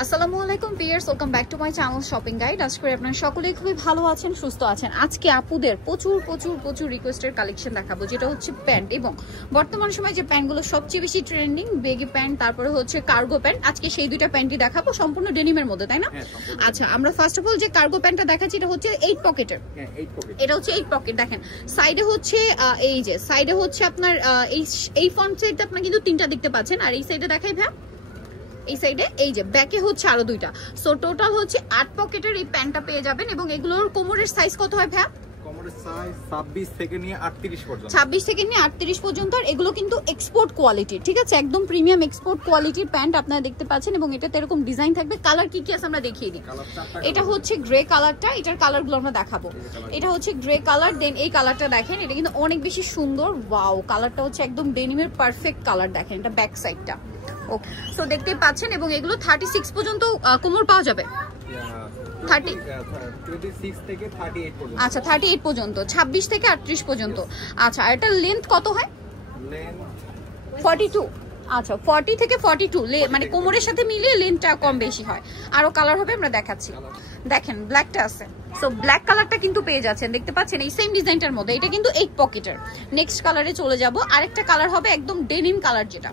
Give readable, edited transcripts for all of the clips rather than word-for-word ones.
আসসালামু আলাইকুম viewers, welcome back to my channel shopping guide. আশা করি আপনারা সকলেই খুবই ভালো আছেন, সুস্থ আছেন। আজকে আপুদের প্রচুর রিকোয়েস্টের কালেকশন দেখাবো, যেটা হচ্ছে প্যান্ট এবং বর্তমান সময় যে প্যান্টগুলো সবচেয়ে বেশি ট্রেন্ডিং, বেগি প্যান্ট, তারপরে হচ্ছে কার্গো প্যান্ট। আজকে সেই দুইটা প্যান্টই দেখাবো, সম্পূর্ণ ডেনিমের মধ্যে, তাই না? আচ্ছা, আমরা ফার্স্ট অফ অল যে কার্গো প্যান্টটা দেখাচ্ছি, এটা হচ্ছে 8 পকেটের। এটা হচ্ছে 8 পকেট। দেখেন সাইডে হচ্ছে এই যে সাইডে হচ্ছে আপনার এই ফ্রন্ট সাইডটা আপনারা কিন্তু তিনটা দেখতে পাচ্ছেন, আর এই সাইডে দেখাই ভাই, এই সাইডে এই যে ব্যাকে হচ্ছে আরো দুইটা। সো টোটাল হচ্ছে 8 পকেটের এই প্যান্টটা পেয়ে যাবেন। এবং এগুলোর কোমরের সাইজ কত হয় ভাই? কোমরের সাইজ 26 থেকে নিয়ে 38 পর্যন্ত। 26 থেকে নিয়ে 38 পর্যন্ত। আর এগুলো কিন্তু এক্সপোর্ট কোয়ালিটি, ঠিক আছে? একদম প্রিমিয়াম এক্সপোর্ট কোয়ালিটির প্যান্ট আপনারা দেখতে পাচ্ছেন। এবং এটাতে এরকম ডিজাইন থাকবে। কালার কি কি আছে আমরা দেখিয়ে দিই। এটা হচ্ছে গ্রে কালারটা, এটার কালারগুলো আমরা দেখাবো। এটা হচ্ছে গ্রে কালার, দেন এই কালারটা দেখেন, এটা কিন্তু অনেক বেশি সুন্দর। ওয়াও, কালারটা হচ্ছে একদম ডেনিমের পারফেক্ট কালার। দেখেন এটা ব্যাক সাইডটা, ওকে। সো দেখতেই পাচ্ছেন। এবং এগুলো 36 পর্যন্ত কোমর পাওয়া যাবে। 26 থেকে 38 পর্যন্ত। আচ্ছা, 38 পর্যন্ত, 26 থেকে 38 পর্যন্ত। আচ্ছা, আর এটা লেন্থ কত হয়? লেন্থ 42। আচ্ছা, 40 থেকে 42 মানে কোমরের সাথে মিলিয়ে লেন্থটা কম বেশি হয়। আরো কালার হবে, আমরা দেখাচ্ছি। দেখেন ব্ল্যাকটা আছে। সো ব্ল্যাক কালারটা কিন্তু পেয়ে যাচ্ছেন, দেখতে পাচ্ছেন এই সেম ডিজাইনটার মধ্যে। এটা কিন্তু 8 পকেটের। নেক্সট কালারে চলে যাব। আরেকটা কালার হবে একদম ডেনিম কালার, যেটা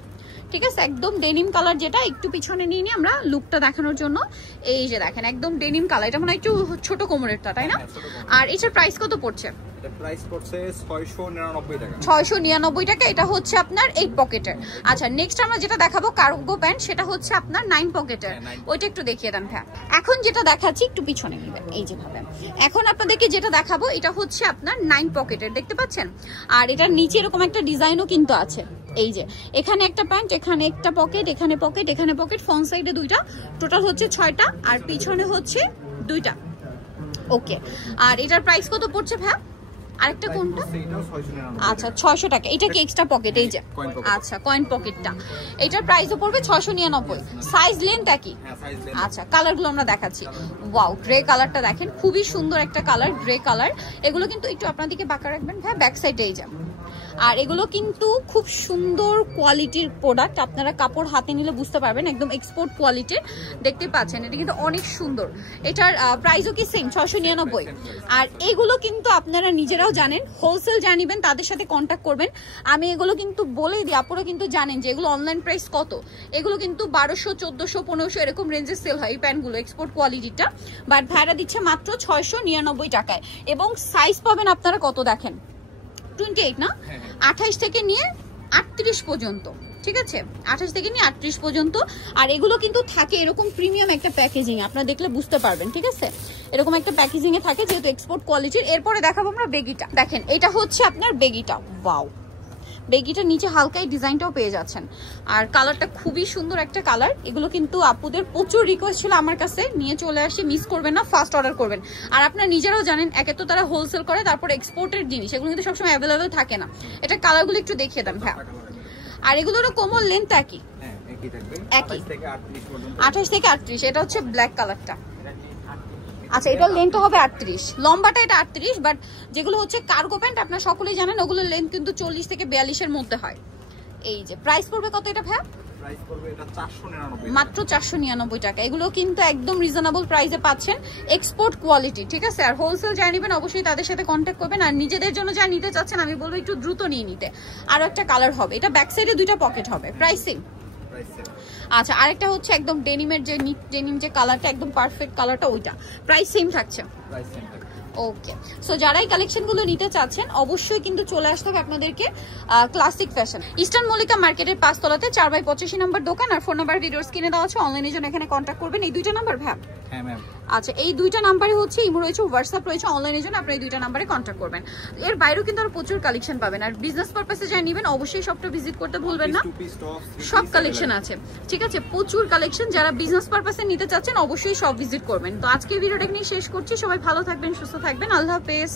ঠিক আছে, একদম ডেনিম কালার, যেটা একটু পিছনে নিয়ে নিয়ে আমরা লুকটা দেখানোর জন্য। এই যে দেখেন একদম ডেনিম কালার, এটা মনে হয় একটু ছোট কোমরেরটা, তাই না? আর এটার প্রাইস কত পড়ছে? এটা প্রাইস পড়ছে 699 টাকা। 699 টাকা। এটা হচ্ছে আপনার 8 পকেটের। আচ্ছা, নেক্সট আমরা যেটা দেখাবো কার্গো প্যান্ট, সেটা হচ্ছে আপনার 9 পকেটের। ওইটা একটু দেখিয়ে দেন ভাই। এখন যেটা দেখাচ্ছি একটু পিছনে নেবেন, এই যে ভাবে। এখন আপনাদেরকে যেটা দেখাবো এটা হচ্ছে আপনার 9 পকেটের, দেখতে পাচ্ছেন? আর এটার নিচে এরকম একটা ডিজাইনও কিন্তু আছে। এই যে এখানে একটা প্যান্ট, এখানে একটা পকেট, এখানে পকেট, এখানে পকেট, ফ্রন্ট সাইডে দুইটা, টোটাল হচ্ছে 6টা। আর পিছনে হচ্ছে 2টা, ওকে। আর এটার প্রাইস কত পড়ছে ভাই? আরেকটা কোনটা? আচ্ছা, 600 টাকা। এটা কি এক্সট্রা পকেট? এই যে আচ্ছা, কয়েন পকেটটা। এটার প্রাইসও পড়বে 699। সাইজ লেন্থ একই। আচ্ছা, কালারগুলো আমরা দেখাচ্ছি। ওয়াও, গ্রে কালারটা দেখেন, খুবই সুন্দর একটা কালার, গ্রে কালার। এগুলো কিন্তু একটু আপনাদেরকে বাঁকা রাখবেন ভাই, ব্যাক সাইডে এই যে। আর এগুলো কিন্তু খুব সুন্দর কোয়ালিটির প্রোডাক্ট, আপনারা কাপড় হাতে নিলে বুঝতে পারবেন, একদম এক্সপোর্ট কোয়ালিটির। দেখতে পাচ্ছেন এটা কিন্তু অনেক সুন্দর। এটার প্রাইসও কি সেম, 699। আর এগুলো কিন্তু আপনারা নিজেরাও জানেন, হোলসেল জানিবেন তাদের সাথে কন্ট্যাক্ট করবেন। আমি এগুলো কিন্তু বলেই দিই, আপনারা কিন্তু জানেন যে এগুলো অনলাইন প্রাইস কত। এগুলো কিন্তু 1200, 1400, 1500 এরকম রেঞ্জে সেল হয় এই প্যান্টগুলো, এক্সপোর্ট কোয়ালিটিটা। বাট ভাড়া দিচ্ছে মাত্র 699 টাকায়। এবং সাইজ পাবেন আপনারা কত দেখেন, 28 না, 28 থেকে নিয়ে 38 পর্যন্ত, ঠিক আছে? 28 থেকে নিয়ে 38 পর্যন্ত। আর এগুলো কিন্তু থাকে এরকম প্রিমিয়াম একটা প্যাকেজিং, আপনারা দেখলে বুঝতে পারবেন, ঠিক আছে? এরকম একটা প্যাকেজিং এ থাকে, যেহেতু এক্সপোর্ট কোয়ালিটির। এরপরে দেখাবো আমরা বেগিটা। দেখেন এটা হচ্ছে আপনার বেগিটা। ওয়াও, বেগিটার নিচে হালকা এই ডিজাইনটাও পেয়ে যাচ্ছেন। আর কালারটা খুবই সুন্দর একটা কালার। এগুলো কিন্তু আপুদের প্রচুর রিকোয়েস্ট ছিল আমার কাছে, নিয়ে চলে আসি, মিস করবেন না, ফার্স্ট অর্ডার করবেন। আর আপনারা নিজেরাও জানেন, একে তো তারা হোলসেল করে, তারপর এক্সপোর্টের জিনিস, এগুলো কিন্তু সবসময় অ্যাভেলেবেল থাকে না। এটা কালারগুলো একটু দেখিয়ে দেন ভাই। আর এগুলোরও কোমল লেন্থ একই, 28 থেকে 38। এটা হচ্ছে ব্ল্যাক কালারটা। আচ্ছা, এটার লেন্থ হবে 38, লম্বাটা এটা 38। বাট যেগুলো হচ্ছে কার্গো প্যান্ট আপনারা সকলেই জানেন, ওগুলোর লেন্থ কিন্তু 40 থেকে 42 এর মধ্যে হয়। এই যে প্রাইস পড়বে কত এটা ভাই? প্রাইস পড়বে এটা 499, মাত্র 499 টাকা। এগুলো কিন্তু একদম রিজনেবল প্রাইসে পাচ্ছেন, এক্সপোর্ট কোয়ালিটি, ঠিক আছে? আর হোলসেল যা নেবেন অবশ্যই তাদের সাথে কন্ট্যাক্ট করবেন। আর নিজেদের জন্য যা নিতে চাচ্ছেন আমি বলবো একটু দ্রুত নিয়ে নিতে। আরো একটা কালার হবে, এটা ব্যাক সাইডে 2টা পকেট হবে। প্রাইসিং আচ্ছা, আরেকটা হচ্ছে একদম ডেনিমের যে নিট ডেনিম যে কালারটা, একদম পারফেক্ট কালারটা, ওইটা প্রাইস সেম থাকছে। ওকে। সো যারা এই কালেকশনগুলো নিতে চাচ্ছেন অবশ্যই কিন্তু চলে আসতে হবে আপনাদেরকে ক্লাসিক ফ্যাশন, ইস্টার্ন মল্লিকা মার্কেটের 5 তলাতে 4/85 নম্বর দোকান। আর ফোন নাম্বার ভিডিওর স্ক্রিনে দেওয়া আছে, অনলাইনের জন্য এখানে কন্ট্যাক্ট করবেন। এই 2টা নাম্বার ভাই? হ্যাঁ ম্যাম। আচ্ছা, এই 2টা নাম্বারে হচ্ছে ইমো রয়েছে, হোয়াটসঅ্যাপ রয়েছে, অনলাইনের জন্য আপনারা এই 2টা নাম্বারে কন্ট্যাক্ট করবেন। এর বাইরেও কিন্তু আরো প্রচুর কালেকশন পাবেন। আর বিজনেস পারপাসে যা নেবেন অবশ্যই সবটা ভিজিট করতে ভুলবেন না, সব কালেকশন আছে, ঠিক আছে? প্রচুর কালেকশন, যারা বিজনেস পারপাসে নিতে চাচ্ছেন অবশ্যই সব ভিজিট করবেন। তো আজকে ভিডিওটা নিয়ে শেষ করছি। সবাই ভালো থাকবেন, সুস্থ থাকবেন, আল্লাহ হাফেজ।